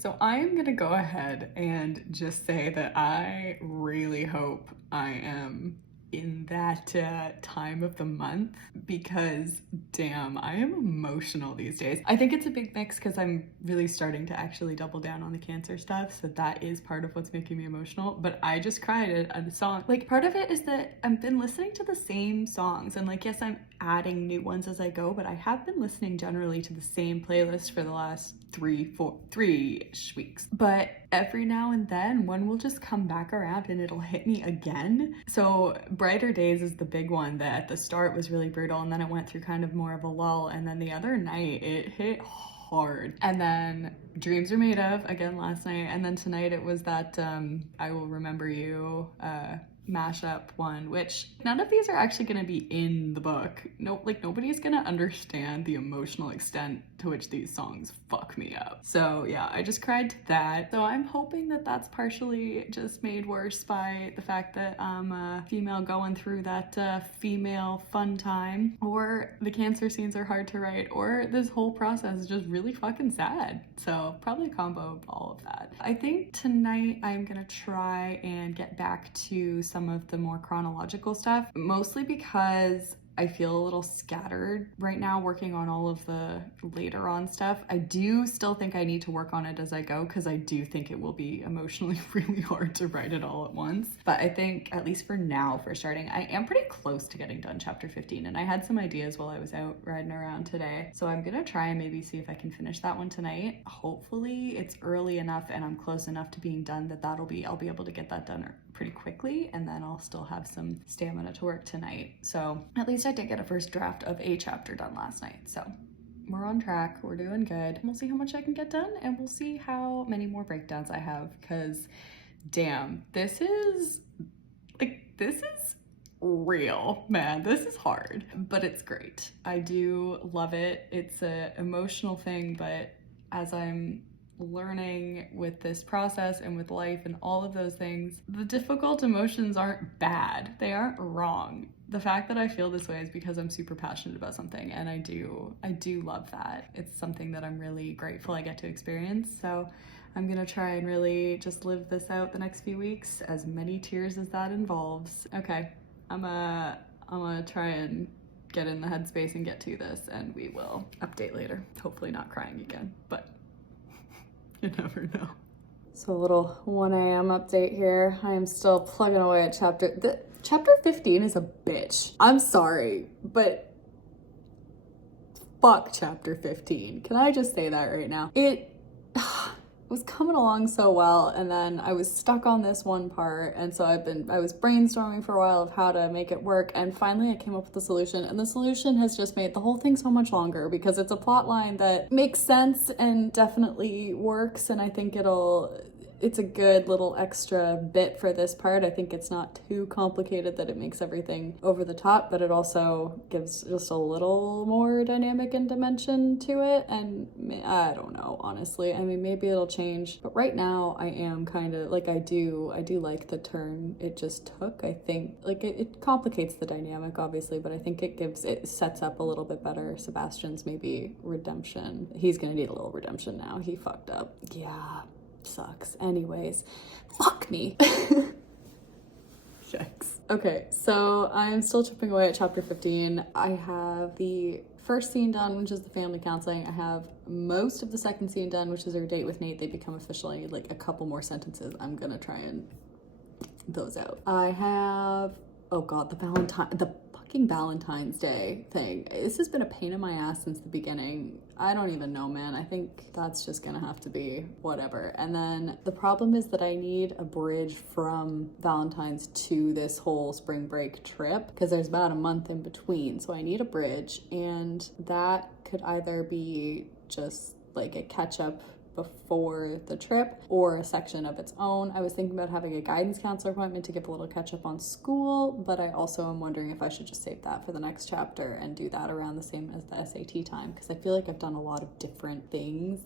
So I am gonna go ahead and just say that I really hope I am in that time of the month because damn, I am emotional these days. I think it's a big mix because I'm really starting to actually double down on the cancer stuff, so that is part of what's making me emotional. But I just cried at a song. Like, part of it is that I've been listening to the same songs, and like, yes, I'm adding new ones as I go, but I have been listening generally to the same playlist for the last 3-ish weeks. But every now and then one will just come back around and it'll hit me again. So Brighter Days is the big one that at the start was really brutal, and then it went through kind of more of a lull, and then the other night it hit hard. And then Dreams Are Made Of again last night, and then tonight it was that I Will Remember You mashup one, which none of these are actually going to be in the book. No, like, nobody's going to understand the emotional extent to which these songs fuck me up. So yeah, I just cried to that. So I'm hoping that that's partially just made worse by the fact that I'm a female going through that female fun time, or the cancer scenes are hard to write, or this whole process is just really fucking sad. So probably a combo of all of that. I think tonight I'm gonna try and get back to some of the more chronological stuff, mostly because I feel a little scattered right now working on all of the later on stuff. I do still think I need to work on it as I go because I do think it will be emotionally really hard to write it all at once. But I think, at least for now, for starting, I am pretty close to getting done chapter 15, and I had some ideas while I was out riding around today. So I'm gonna try and maybe see if I can finish that one tonight. Hopefully it's early enough and I'm close enough to being done that I'll be able to get that done pretty quickly, and then I'll still have some stamina to work tonight. So at least I did get a first draft of a chapter done last night. So we're on track, we're doing good. We'll see how much I can get done, and we'll see how many more breakdowns I have, because damn, this is real, man. This is hard, but it's great. I do love it. It's a emotional thing, but as I'm learning with this process and with life and all of those things, the difficult emotions aren't bad. They aren't wrong. The fact that I feel this way is because I'm super passionate about something, and I do love that. It's something that I'm really grateful I get to experience. So I'm gonna try and really just live this out the next few weeks, as many tears as that involves. Okay, I'm gonna try and get in the headspace and get to this, and we will update later. Hopefully not crying again, but you never know. So a little 1 a.m. update here. I am still plugging away at chapter 15 is a bitch. I'm sorry, but fuck chapter 15. Can I just say that right now? It was coming along so well, and then I was stuck on this one part, and so I was brainstorming for a while of how to make it work, and finally I came up with the solution, and the solution has just made the whole thing so much longer because it's a plot line that makes sense and definitely works, and I think it's a good little extra bit for this part. I think it's not too complicated that it makes everything over the top, but it also gives just a little more dynamic and dimension to it. And I don't know, honestly. I mean, maybe it'll change, but right now I am kind of like, I do like the turn it just took. I think like it complicates the dynamic, obviously, but I think it sets up a little bit better Sebastian's maybe redemption. He's gonna need a little redemption now. He fucked up. Yeah. Sucks. Anyways, fuck me. Shucks. Okay, so I'm still chipping away at chapter 15. I have the first scene done, which is the family counseling. I have most of the second scene done, which is her date with Nate. They become official. I need like a couple more sentences. I'm gonna try and those out. I have, oh god, the fucking Valentine's Day thing. This has been a pain in my ass since the beginning. I don't even know, man. I think that's just gonna have to be whatever. And then the problem is that I need a bridge from Valentine's to this whole spring break trip, because there's about a month in between. So I need a bridge, and that could either be just like a catch up before the trip or a section of its own. I was thinking about having a guidance counselor appointment to give a little catch up on school, but I also am wondering if I should just save that for the next chapter and do that around the same as the SAT time, because I feel like I've done a lot of different things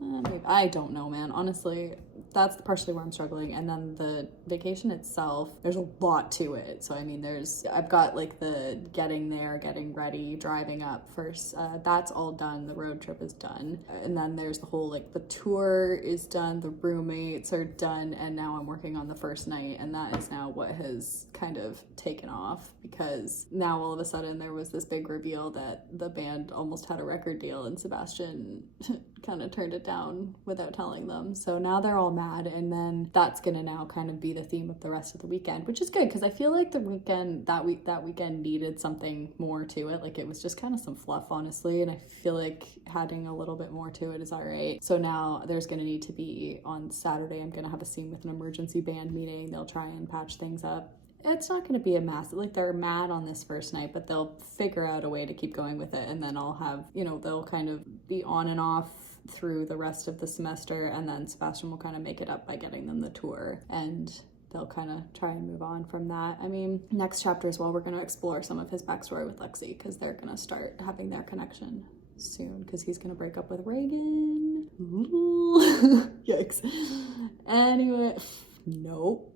maybe. I don't know, man. Honestly, that's partially where I'm struggling. And then the vacation itself, there's a lot to it. So I mean, I've got like the getting there, getting ready, driving up first. That's all done. The road trip is done. And then there's the whole, like, the tour is done, the roommates are done, and now I'm working on the first night, and that is now what has kind of taken off, because now all of a sudden there was this big reveal that the band almost had a record deal and Sebastian kind of turned it down without telling them. So now they're all mad, and then that's gonna now kind of be the theme of the rest of the weekend, which is good because I feel like the weekend that weekend needed something more to it. Like, it was just kind of some fluff, honestly, and I feel like adding a little bit more to it is all right. So now there's gonna need to be, on Saturday, I'm gonna have a scene with an emergency band meeting. They'll try and patch things up. It's not going to be a massive, like, they're mad on this first night, but they'll figure out a way to keep going with it. And then I'll have, they'll kind of be on and off through the rest of the semester. And then Sebastian will kind of make it up by getting them the tour, and they'll kind of try and move on from that. I mean, next chapter as well, we're going to explore some of his backstory with Lexi, because they're going to start having their connection soon, because he's going to break up with Reagan. Ooh. Yikes. Anyway, nope.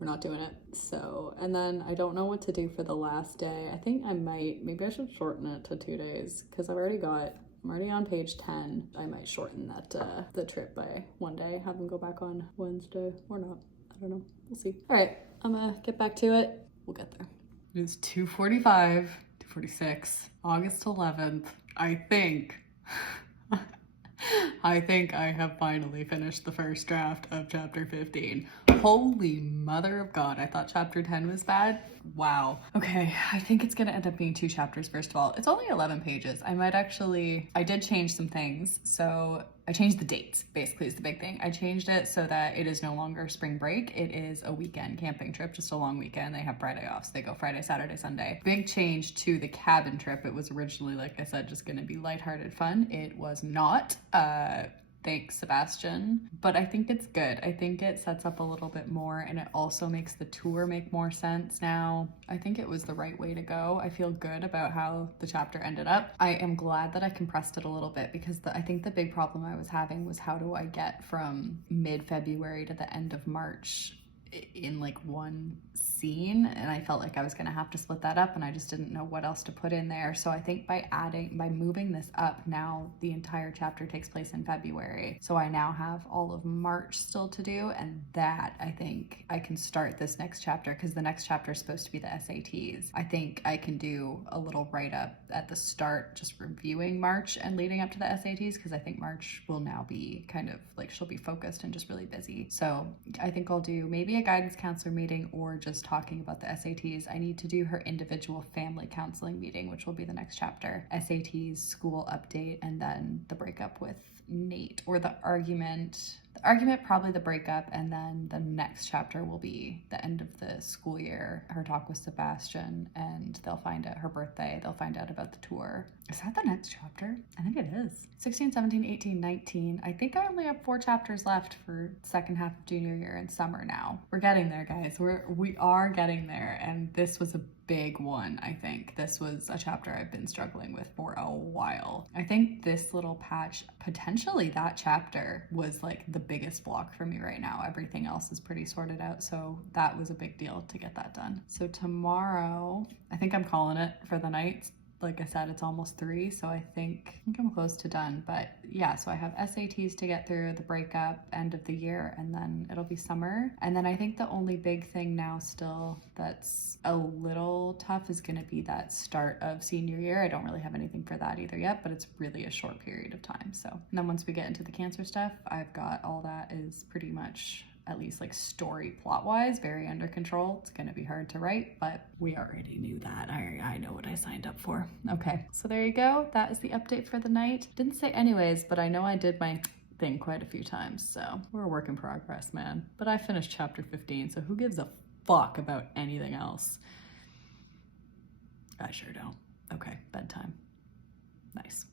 We're not doing it. So, and then I don't know what to do for the last day. I think maybe I should shorten it to 2 days, because I'm already on page 10. I might shorten that, the trip by 1 day, have them go back on Wednesday, or not. I don't know. We'll see. All right, I'm gonna get back to it. We'll get there. It is 2:45, 2:46, August 11th. I think I have finally finished the first draft of chapter 15. Holy mother of God, I thought chapter 10 was bad. Wow. Okay, I think it's gonna end up being 2 chapters, first of all. It's only 11 pages. I did change some things. So I changed the dates, basically, is the big thing. I changed it so that it is no longer spring break. It is a weekend camping trip, just a long weekend. They have Friday off, so they go Friday, Saturday, Sunday. Big change to the cabin trip. It was originally, like I said, just gonna be lighthearted fun. It was not. Thanks, Sebastian. But I think it's good. I think it sets up a little bit more, and it also makes the tour make more sense now. I think it was the right way to go. I feel good about how the chapter ended up. I am glad that I compressed it a little bit, because I think the big problem I was having was, how do I get from mid-February to the end of March in like one scene? And I felt like I was gonna have to split that up, and I just didn't know what else to put in there. So I think by moving this up, now the entire chapter takes place in February. So I now have all of March still to do, and that, I think I can start this next chapter, because the next chapter is supposed to be the SATs. I think I can do a little write-up at the start, just reviewing March and leading up to the SATs, because I think March will now be kind of like, she'll be focused and just really busy. So I think I'll do maybe a guidance counselor meeting, or just talking about the SATs. I need to do her individual family counseling meeting, which will be the next chapter. SATs, school update, and then the breakup with Nate, or the argument, probably the breakup, and then the next chapter will be the end of the school year, her talk with Sebastian, and they'll find out her birthday, they'll find out about the tour. Is that the next chapter? I think it is. 16, 17, 18, 19. I think I only have 4 chapters left for second half of junior year and summer now. We're getting there, guys. We are getting there, and this was a big one. I think this was a chapter I've been struggling with for a while. I think this little patch, potentially that chapter, was like the biggest block for me right now. Everything else is pretty sorted out, so that was a big deal to get that done. So tomorrow, I think I'm calling it for the night. Like I said, it's almost 3, so I think I'm close to done. But yeah, so I have SATs to get through, the breakup, end of the year, and then it'll be summer. And then I think the only big thing now still that's a little tough is going to be that start of senior year. I don't really have anything for that either yet, but it's really a short period of time. So, and then once we get into the cancer stuff, I've got all that is pretty much, at least like story plot wise, very under control. It's gonna be hard to write, but we already knew that. I know what I signed up for. Okay, so there you go. That is the update for the night. Didn't say anyways, but I know I did my thing quite a few times, so we're a work in progress, man. But I finished chapter 15, so who gives a fuck about anything else? I sure don't. Okay, bedtime. Nice.